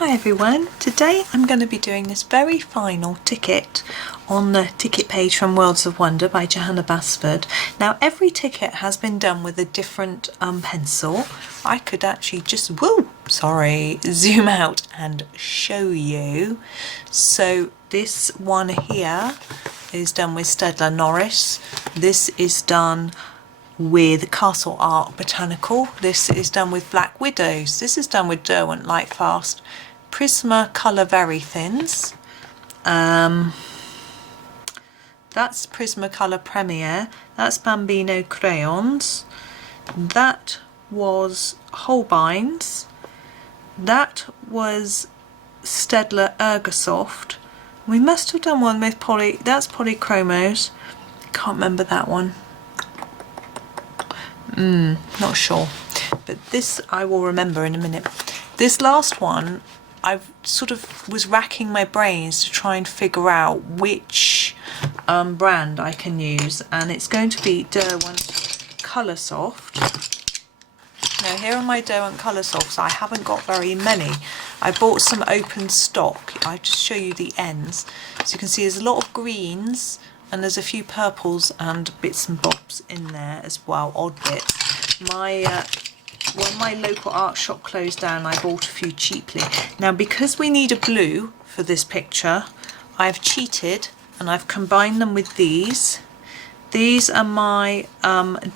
Hi everyone, today I'm going to be doing this very final ticket on the ticket page from Worlds of Wonder by Johanna Basford. Now every ticket has been done with a different pencil. I could actually just zoom out and show you. So this one here is done with Staedtler Noris. This is done with Castle Art Botanical. This is done with Black Widows. This is done with Derwent Lightfast Prisma Colour Very Thins. That's Prismacolor Premier. That's Bambino Crayons. That was Holbein's. That was Staedtler Ergosoft. We must have done one with that's Polychromos. Can't remember that one. Not sure. But this I will remember in a minute. This last one, I sort of was racking my brains to try and figure out which brand I can use, and it's going to be Derwent Coloursoft. Now here are my Derwent Coloursofts. I haven't got very many. I bought some open stock. I just show you the ends. So you can see there's a lot of greens and there's a few purples and bits and bobs in there as well, odd bits. When my local art shop closed down, I bought a few cheaply. Now because we need a blue for this picture, I've cheated and I've combined them with these. These are my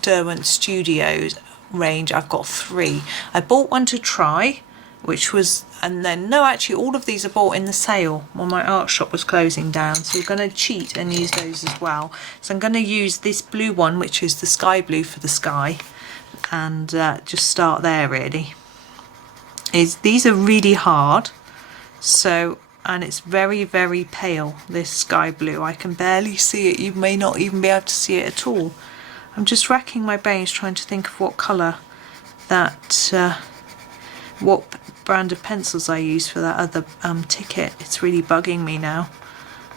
Derwent Studio range. I've got 3. I bought one to try, which was, and then no, actually all of these are bought in the sale when my art shop was closing down, so we're going to cheat and use those as well. So I'm going to use this blue one, which is the sky blue for the sky, and just start there really. These are really hard, so, and it's very pale, this sky blue. I can barely see it. You may not even be able to see it at all. I'm just racking my brains trying to think of what colour that what brand of pencils I used for that other ticket. It's really bugging me now.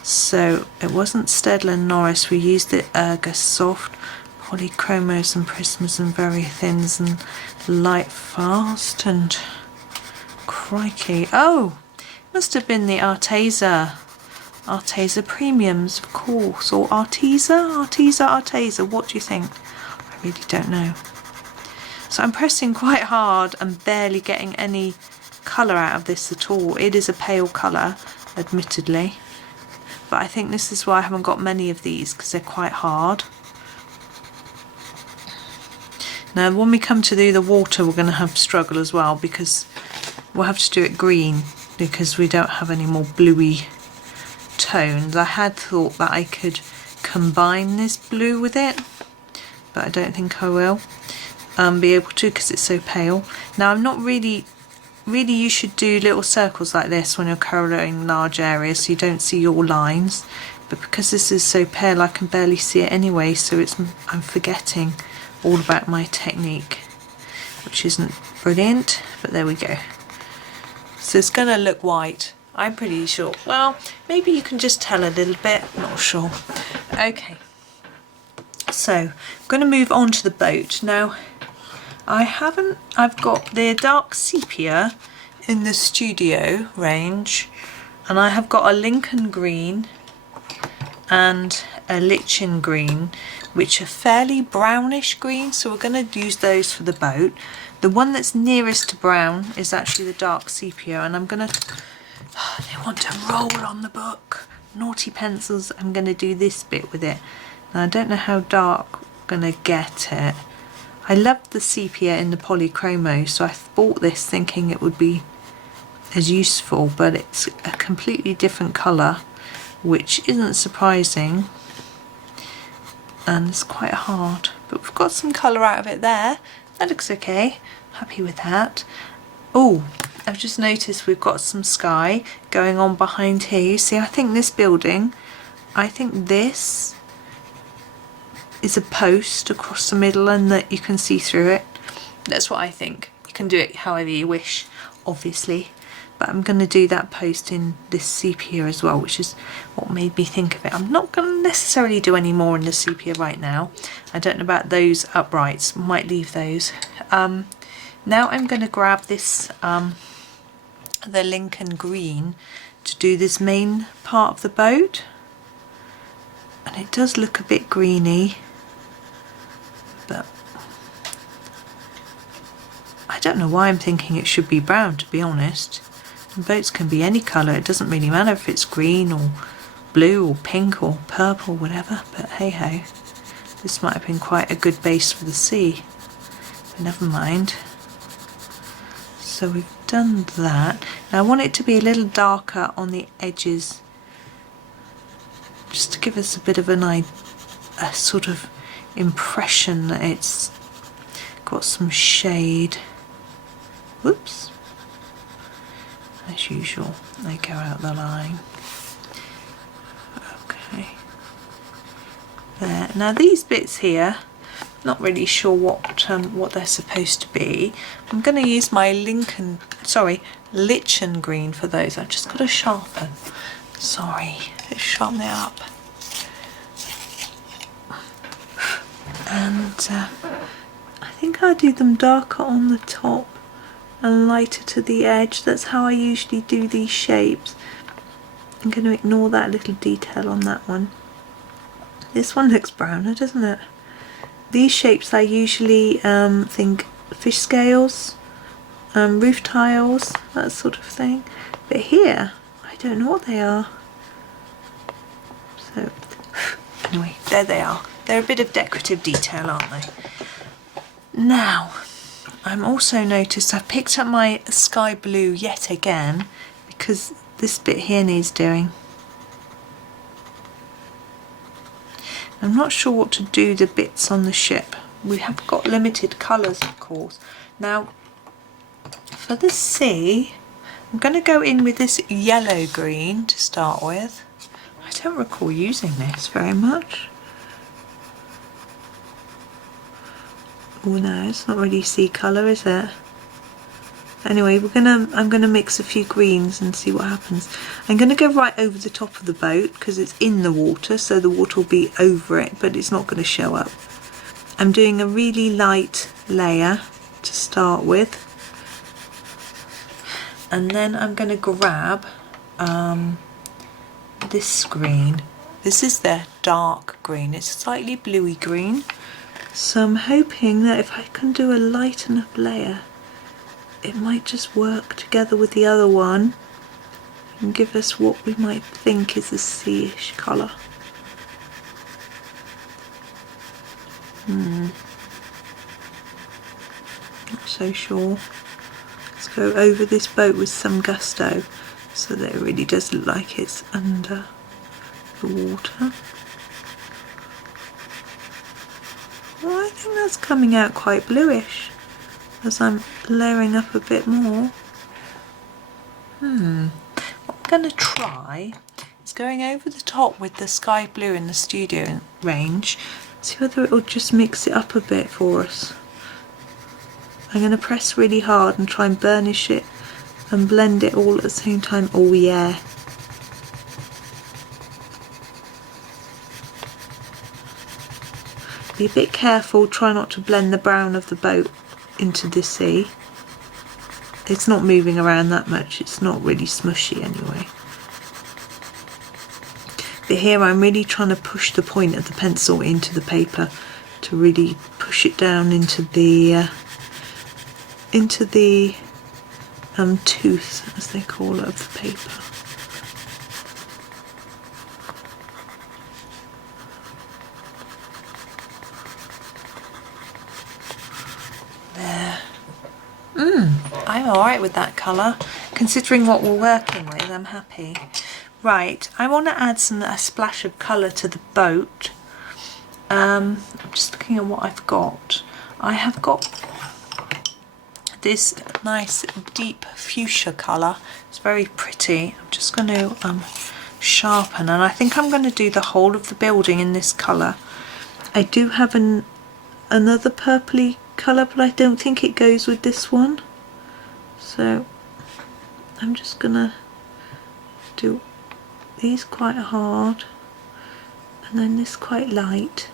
So it wasn't Staedtler Noris, we used the Ergosoft, Polychromos and Prismas and Very Thins and Lightfast and crikey. Oh, must have been the Arteza Premiums, of course, or Arteza, what do you think? I really don't know. So I'm pressing quite hard and barely getting any colour out of this at all. It is a pale colour, admittedly, but I think this is why I haven't got many of these, because they're quite hard. Now when we come to do the water, we're going to have struggle as well, because we'll have to do it green because we don't have any more bluey tones. I had thought that I could combine this blue with it, but I don't think I will be able to, because it's so pale. Now I'm not really you should do little circles like this when you're colouring large areas so you don't see your lines, but because this is so pale I can barely see it anyway, so I'm forgetting all about my technique, which isn't brilliant, but there we go. So it's going to look white, I'm pretty sure. Well, maybe you can just tell a little bit, not sure. Okay, so I'm going to move on to the boat. Now I've got the dark sepia in the Studio range, and I have got a Lincoln green and a lichen green, which are fairly brownish green, so we're going to use those for the boat. The one that's nearest to brown is actually the dark sepia, and I'm going to, they want to roll on the book, naughty pencils. I'm going to do this bit with it. Now I don't know how dark I'm going to get it. I loved the sepia in the Polychromos, so I bought this thinking it would be as useful, but it's a completely different colour, which isn't surprising, and it's quite hard, but we've got some colour out of it there. That looks okay, happy with that. Oh, I've just noticed we've got some sky going on behind here. You see, I think this building, I think this is a post across the middle and that you can see through it. That's what I think. You can do it however you wish, obviously, but I'm going to do that post in this sepia as well, which is what made me think of it. I'm not going to necessarily do any more in the sepia right now. I don't know about those uprights, might leave those. Now I'm going to grab this the lichen green to do this main part of the boat, and it does look a bit greeny, but I don't know why I'm thinking it should be brown, to be honest. And boats can be any colour, it doesn't really matter if it's green or blue or pink or purple, whatever, but hey ho. This might have been quite a good base for the sea, but never mind. So we've done that. Now I want it to be a little darker on the edges, just to give us a bit of a sort of impression that it's got some shade. Whoops. As usual, they go out the line. Okay. There. Now these bits here, not really sure what they're supposed to be. I'm going to use my lichen green for those. I've just got to sharpen. Sorry, let's sharpen it up. And I think I'll do them darker on the top and lighter to the edge. That's how I usually do these shapes. I'm going to ignore that little detail on that one. This one looks browner, doesn't it? These shapes I usually think fish scales, roof tiles, that sort of thing. But here, I don't know what they are. So, anyway, there they are. They're a bit of decorative detail, aren't they? Now, I'm also noticed I've picked up my sky blue yet again, because this bit here needs doing. I'm not sure what to do the bits on the ship. We have got limited colours, of course. Now, for the sea, I'm going to go in with this yellow green to start with. I don't recall using this very much. Oh no, it's not really sea colour, is it? Anyway, I'm gonna mix a few greens and see what happens. I'm gonna go right over the top of the boat because it's in the water, so the water will be over it, but it's not going to show up. I'm doing a really light layer to start with, and then I'm going to grab this green. This is the dark green. It's slightly bluey green, so I'm hoping that if I can do a light enough layer, it might just work together with the other one and give us what we might think is a sea-ish colour. Not so sure. Let's go over this boat with some gusto so that it really does look like it's under the water. Well, I think that's coming out quite bluish as I'm layering up a bit more. What I'm going to try is going over the top with the sky blue in the Studio range, see whether it will just mix it up a bit for us. I'm going to press really hard and try and burnish it and blend it all at the same time. Oh yeah. Be a bit careful, try not to blend the brown of the boat into the sea. It's not moving around that much, it's not really smushy anyway. But here I'm really trying to push the point of the pencil into the paper to really push it down into the tooth, as they call it, of the paper. There. I'm alright with that colour. Considering what we're working with, I'm happy. Right, I want to add a splash of colour to the boat. I'm just looking at what I've got. I have got this nice deep fuchsia colour. It's very pretty. I'm just going to sharpen, and I think I'm going to do the whole of the building in this colour. I do have another purpley colour, but I don't think it goes with this one. So I'm just going to do these quite hard and then this quite light.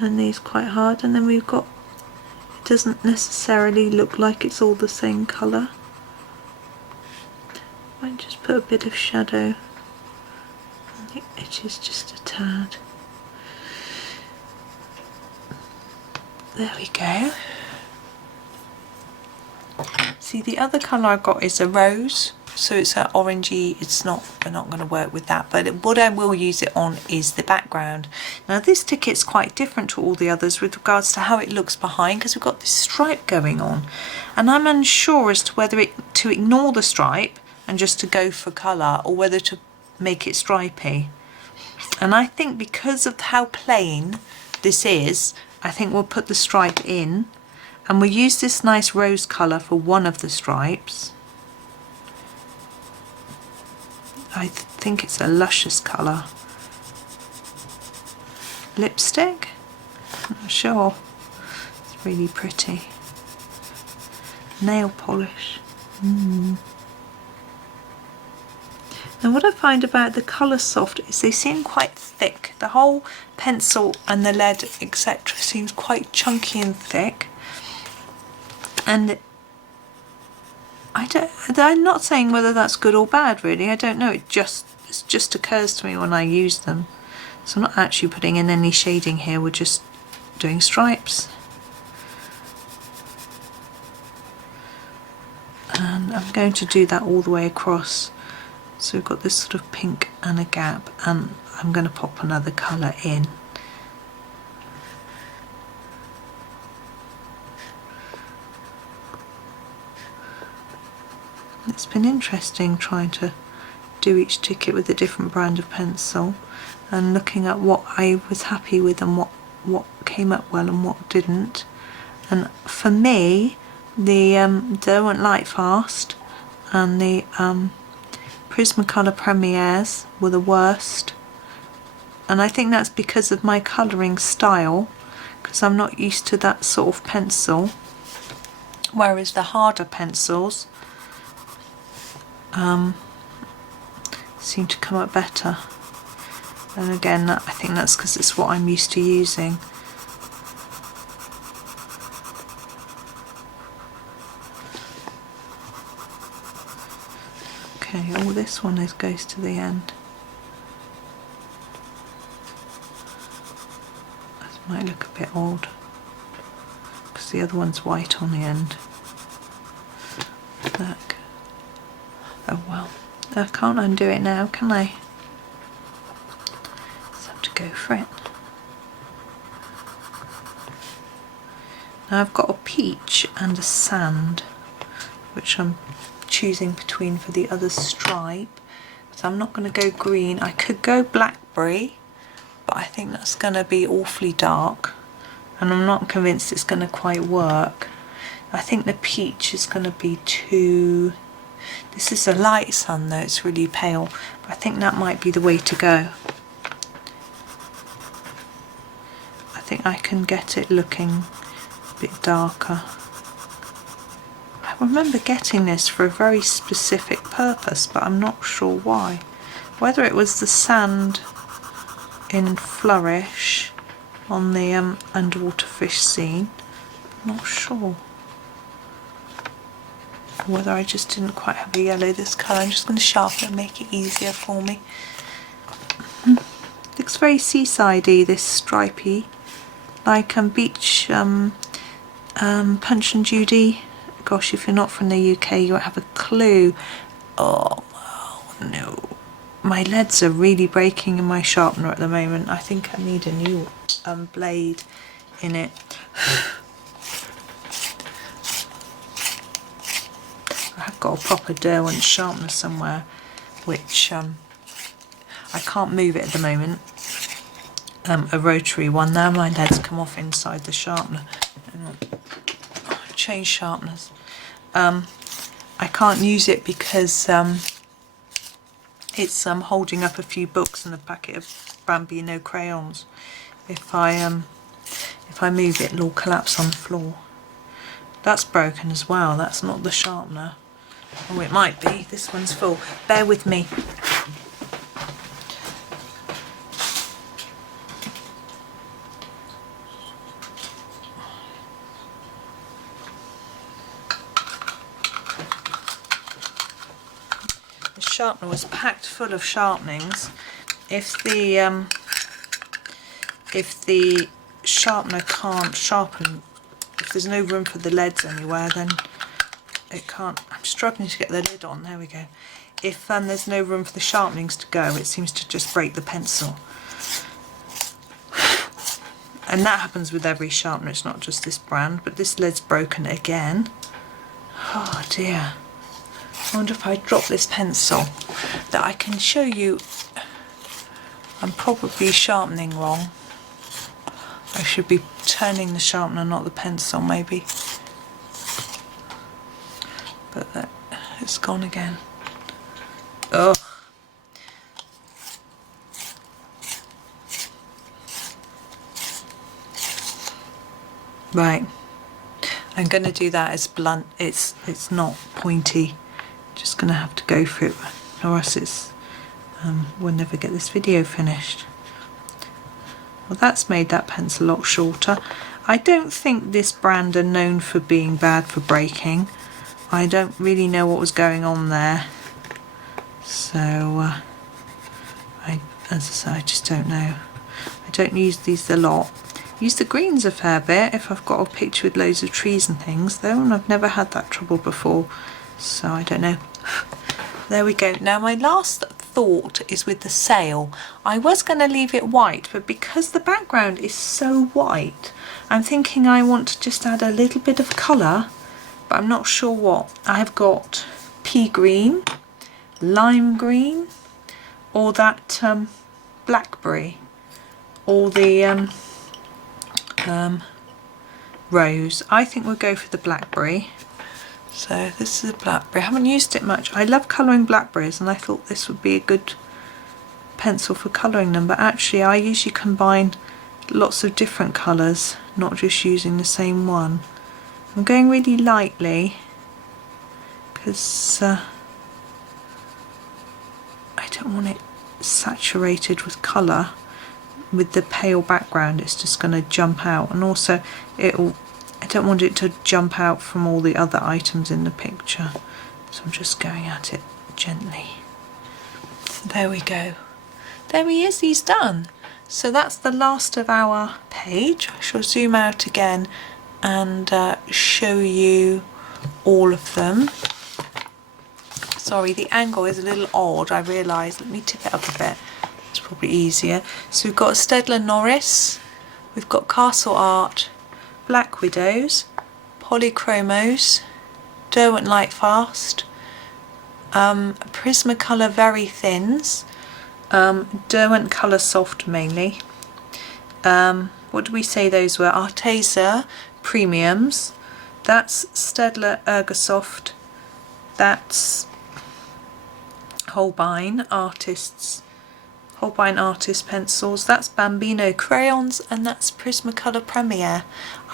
and these quite hard, and then we've got, it doesn't necessarily look like it's all the same colour. Might just put a bit of shadow on the edges, just a tad. There we go. See, the other colour I got is a rose, so it's an orangey. It's not, we're not going to work with that, but what I will use it on is the background. Now this ticket's quite different to all the others with regards to how it looks behind, because we've got this stripe going on, and I'm unsure as to whether to ignore the stripe and just to go for colour, or whether to make it stripy. And I think because of how plain this is, I think we'll put the stripe in, and we'll use this nice rose colour for one of the stripes. I think it's a luscious colour. Lipstick? I'm not sure. It's really pretty. Nail polish. Now what I find about the Coloursoft is they seem quite thick. The whole pencil and the lead, etc. seems quite chunky and thick. And I'm not saying whether that's good or bad really, I don't know, it just occurs to me when I use them. So I'm not actually putting in any shading here, we're just doing stripes. And I'm going to do that all the way across. So we've got this sort of pink and a gap, and I'm going to pop another colour in. It's been interesting trying to do each ticket with a different brand of pencil and looking at what I was happy with and what came up well and what didn't. And for me, the Derwent Lightfast and the Prismacolor Premieres were the worst, and I think that's because of my colouring style, because I'm not used to that sort of pencil, whereas the harder pencils seem to come up better. And again, I think that's because it's what I'm used to using. Okay, all this one goes to the end. This might look a bit odd because the other one's white on the end. Look. Oh well, I can't undo it now, can I? Just have to go for it. Now I've got a peach and a sand, which I'm choosing between for the other stripe. So I'm not going to go green. I could go blackberry, but I think that's going to be awfully dark, and I'm not convinced it's going to quite work. I think the peach is going to be too... This is a light sun though, it's really pale, but I think that might be the way to go. I think I can get it looking a bit darker. I remember getting this for a very specific purpose, but I'm not sure why. Whether it was the sand in Flourish on the underwater fish scene, I'm not sure. Or whether I just didn't quite have a yellow this colour. I'm just going to sharpen it and make it easier for me. Looks very seasidey, this stripy, like beach Punch and Judy. Gosh, if you're not from the UK, you won't have a clue. Oh no, my leads are really breaking in my sharpener at the moment. I think I need a new blade in it. I've got a proper Derwent sharpener somewhere, which I can't move it at the moment. A rotary one. Now my leads come off inside the sharpener. Change sharpeners. I can't use it because it's holding up a few books and a packet of Bambino crayons. If I move it, it'll all collapse on the floor. That's broken as well. That's not the sharpener. Oh, it might be. This one's full. Bear with me. sharpener was packed full of sharpenings. If the sharpener can't sharpen, if there's no room for the leads anywhere, then it can't. I'm struggling to get the lid on. There we go. If there's no room for the sharpenings to go, it seems to just break the pencil. And that happens with every sharpener, it's not just this brand, but this lead's broken again. Oh dear. I wonder if I drop this pencil, that I can show you. I'm probably sharpening wrong. I should be turning the sharpener, not the pencil, maybe. But it's gone again. Oh. Right, I'm going to do that as blunt. It's not pointy. Just going to have to go for it, or else we'll never get this video finished. Well, that's made that pencil a lot shorter. I don't think this brand are known for being bad for breaking. I don't really know what was going on there. So, as I say, I just don't know. I don't use these a lot. Use the greens a fair bit if I've got a picture with loads of trees and things though, and I've never had that trouble before, so I don't know. There we go. Now my last thought is with the sail. I was going to leave it white, but because the background is so white, I'm thinking I want to just add a little bit of colour, but I'm not sure what. I've got pea green, lime green, or that blackberry, or the rose. I think we'll go for the blackberry. So this is a blackberry. I haven't used it much. I love colouring blackberries, and I thought this would be a good pencil for colouring them, but actually I usually combine lots of different colours, not just using the same one. I'm going really lightly because I don't want it saturated with colour. With the pale background, it's just going to jump out, and also I don't want it to jump out from all the other items in the picture, so I'm just going at it gently. There we go. There he is, he's done. So that's the last of our page. I shall zoom out again and show you all of them. Sorry, the angle is a little odd, I realise. Let me tip it up a bit. It's probably easier. So we've got a Staedtler Noris, we've got Castle Art, Black Widows, Polychromos, Derwent Lightfast, Prismacolor Very Thins, Derwent Coloursoft mainly. What do we say those were? Arteza Premiums. That's Staedtler Ergosoft. That's Holbein Artist pencils. That's Bambino crayons, and that's Prismacolor Premier.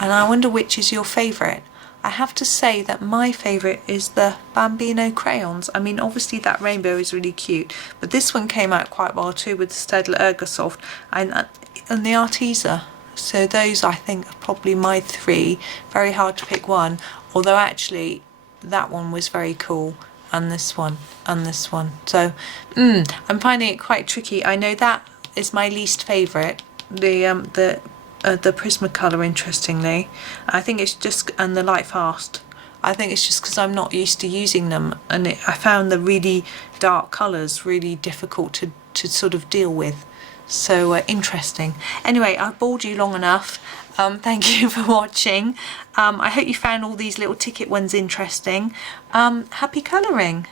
And I wonder which is your favourite. I have to say that my favourite is the Bambino crayons. I mean, obviously that rainbow is really cute, but this one came out quite well too with the Staedtler Ergosoft and the Arteza. So those I think are probably my three. Very hard to pick one, although actually that one was very cool, and this one, and this one. So I'm finding it quite tricky. I know that is my least favourite, the Prismacolor, interestingly. I think it's just, and the Lightfast. I think it's just because I'm not used to using them, and I found the really dark colours really difficult to sort of deal with. So interesting. Anyway, I've bored you long enough. Thank you for watching. I hope you found all these little ticket ones interesting. Happy colouring.